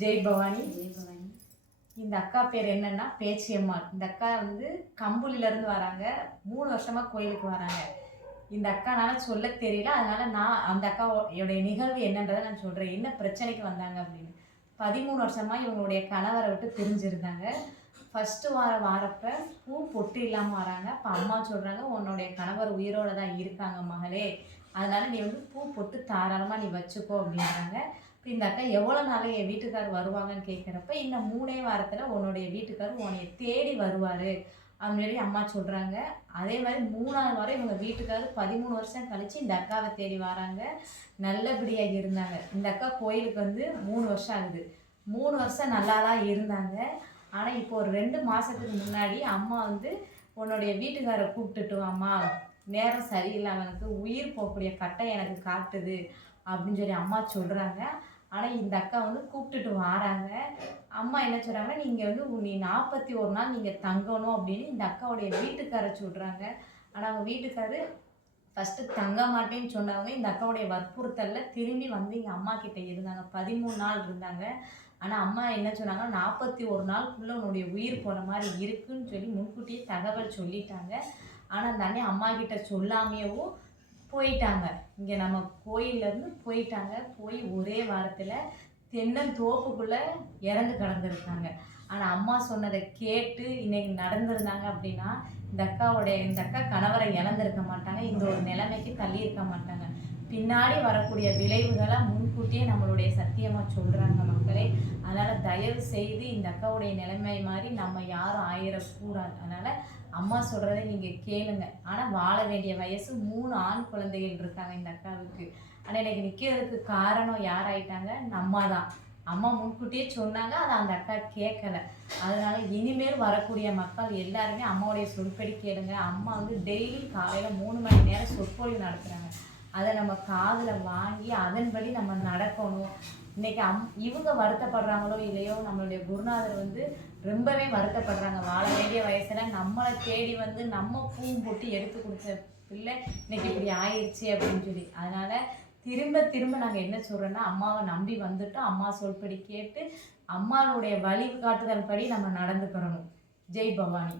ஜெய் பவானி. இந்த அக்கா பேர் என்னன்னா பேச்சியம்மா. இந்த அக்கா வந்து கம்புலிலேருந்து வராங்க. 3 வருஷமாக கோயிலுக்கு வராங்க. இந்த அக்கானால சொல்ல தெரியல. அதனால நான் அந்த அக்காவுடைய நிகழ்வு என்னன்றதை நான் சொல்கிறேன். என்ன பிரச்சனைக்கு வந்தாங்க அப்படின்னு. 13 வருஷமாக இவங்களுடைய கணவரை விட்டு பிரிஞ்சிருந்தாங்க. ஃபஸ்ட்டு வாரப்போ பூ பொட்டு இல்லாமல் வராங்க. அப்போ அம்மா சொல்கிறாங்க, உன்னுடைய கணவர் உயிரோடு தான் இருக்காங்க மகளே, அதனால் நீ வந்து பூ பொட்டு தாராளமாக நீ வச்சுக்கோ அப்படின்றாங்க. இப்போ இந்த அக்கா எவ்வளோ நாள் என் வீட்டுக்கார் வருவாங்கன்னு கேட்குறப்ப, இன்னும் 3 வாரத்தில் உன்னுடைய வீட்டுக்கார் உன்னைய தேடி வருவார் அப்படின்னு சொல்லி அம்மா சொல்கிறாங்க. அதே மாதிரி 3ஆவது வாரம் இவங்க வீட்டுக்கார் 13 வருஷம் கழித்து இந்த அக்காவை தேடி வராங்க. நல்லபடியாக இருந்தாங்க. இந்த அக்கா கோயிலுக்கு வந்து 3 வருஷம் ஆகுது. 3 வருஷம் நல்லா தான் இருந்தாங்க. ஆனால் இப்போ ஒரு 2 மாதத்துக்கு முன்னாடி அம்மா வந்து உன்னுடைய வீட்டுக்காரை கூப்பிட்டுட்டு அம்மா, நேரம் சரியில்லை, அவனுக்கு உயிர் போகக்கூடிய கட்டை எனக்கு காட்டுது அப்படின்னு சொல்லி அம்மா சொல்கிறாங்க. ஆனால் இந்த அக்கா வந்து கூப்பிட்டுட்டு வராங்க. அம்மா என்ன சொல்கிறாங்கன்னா, நீங்கள் வந்து நீ 41 நாள் நீங்கள் தங்கணும் அப்படின்னு இந்த அக்காவுடைய வீட்டுக்காரை சொல்கிறாங்க. ஆனால் அவங்க வீட்டுக்காரு ஃபஸ்ட்டு தங்க மாட்டேன்னு சொன்னவங்க இந்த அக்காவுடைய வற்புறுத்தலில் திரும்பி வந்து எங்கள் அம்மா கிட்டே இருந்தாங்க. 13 நாள் இருந்தாங்க. ஆனால் அம்மா என்ன சொன்னாங்க, 41 நாளுக்குள்ளே உன்னுடைய உயிர் போகிற மாதிரி இருக்குன்னு சொல்லி முன்கூட்டியே தகவல் சொல்லிட்டாங்க. ஆனால் அந்த அண்ணன் அம்மா கிட்ட சொல்லாமையவும் போயிட்டாங்க. இங்கே நம்ம கோயிலேருந்து போயிட்டாங்க. போய் ஒரே வாரத்தில் தென்னந்தோப்புக்குள்ளே இறந்து கிடந்திருக்காங்க. ஆனால் அம்மா சொன்னதை கேட்டு இன்றைக்கி நடந்திருந்தாங்க அப்படின்னா இந்த அக்கா கணவரை இழந்திருக்க மாட்டாங்க. இந்த ஒரு நிலைமைக்கு தள்ளியிருக்க மாட்டாங்க. பின்னாடி வரக்கூடிய விளைவுகளை முன்கூட்டியே நம்மளுடைய சத்தியமாக சொல்கிறாங்க மக்களே. அதனால் தயவு செய்து இந்த அக்காவுடைய நிலைமை மாதிரி நம்ம யாரும் ஆயிடக்கூடாது. அதனால் அம்மா சொல்கிறத நீங்கள் கேளுங்க. ஆனால் வாழ வேண்டிய வயசு 3 ஆண் குழந்தைகள் இருக்காங்க இந்த அக்காவுக்கு. ஆனால் எனக்கு நிற்கிறதுக்கு காரணம் யார் ஆயிட்டாங்க, நம்ம தான். அம்மா முன்கூட்டியே சொன்னாங்க, அதை அந்த அக்கா கேட்கலை. அதனால் இனிமேல் வரக்கூடிய மக்கள் எல்லாருமே அம்மாவுடைய சொற்படி கேளுங்க. அம்மா வந்து டெய்லி காலையில் 3 மணி நேரம் சொற்பொழிவு நடத்துகிறாங்க. அதை நம்ம காதில் வாங்கி அதன்படி நம்ம நடக்கணும். இன்றைக்கி இவங்க வருத்தப்படுறாங்களோ இல்லையோ, நம்மளுடைய குருநாதர் வந்து ரொம்பவே வருத்தப்படுறாங்க. வாழ வேண்டிய வயசில் நம்மளை தேடி வந்து நம்ம பூவும் போட்டு எடுத்து கொடுத்த பிள்ளை இன்றைக்கி இப்படி ஆயிடுச்சு அப்படின்னு சொல்லி. அதனால் திரும்ப நாங்கள் என்ன சொல்கிறோன்னா, அம்மாவை நம்பி வந்துட்டோம். அம்மா சொல்படி கேட்டு அம்மாவுடைய வழிகாட்டுதல் படி நம்ம நடந்துக்கிறணும். ஜெய் பவானி.